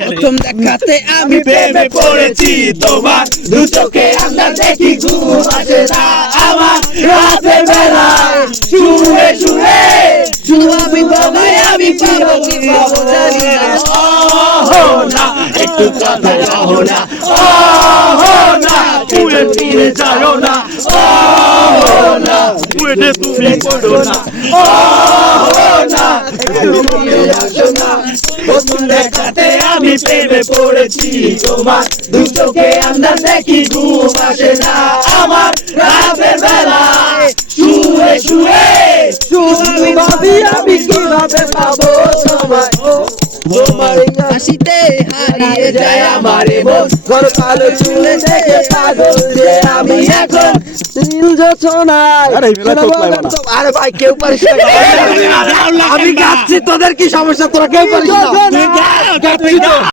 প্রথম দেখাতে আমি প্রেমে পড়েছি তোমার। দু চোখে আমরা দেখি ঘুম আসে না আমার। রাতের বেলায় শুয়ে শুয়ে শুধু আমি তোমায় আমি পাবো কি পাবো জানি না। একটু কথা রাহো না ওহ না শুয়ে ফিরে যাও না। ওহ না তুমি পড়ো না। ওহ প্রথম দেখাতে আমি প্রেমে পড়েছি। তোমার দু চোখে আমরা দেখি, ঘুম না। আমার রাতের বেলায় শুয়ে শুয়ে শুধু ভাবি আমি কীভাবে পাবো তোমায় তোমার মন। ঘর কালো চুলে পাগল যে আমি এখন। নীল যোছনায় আরে ভাই কেউ পারিস আমি গাচ্ছি তোদের কি সমস্যা তোরা কেউ পারিস না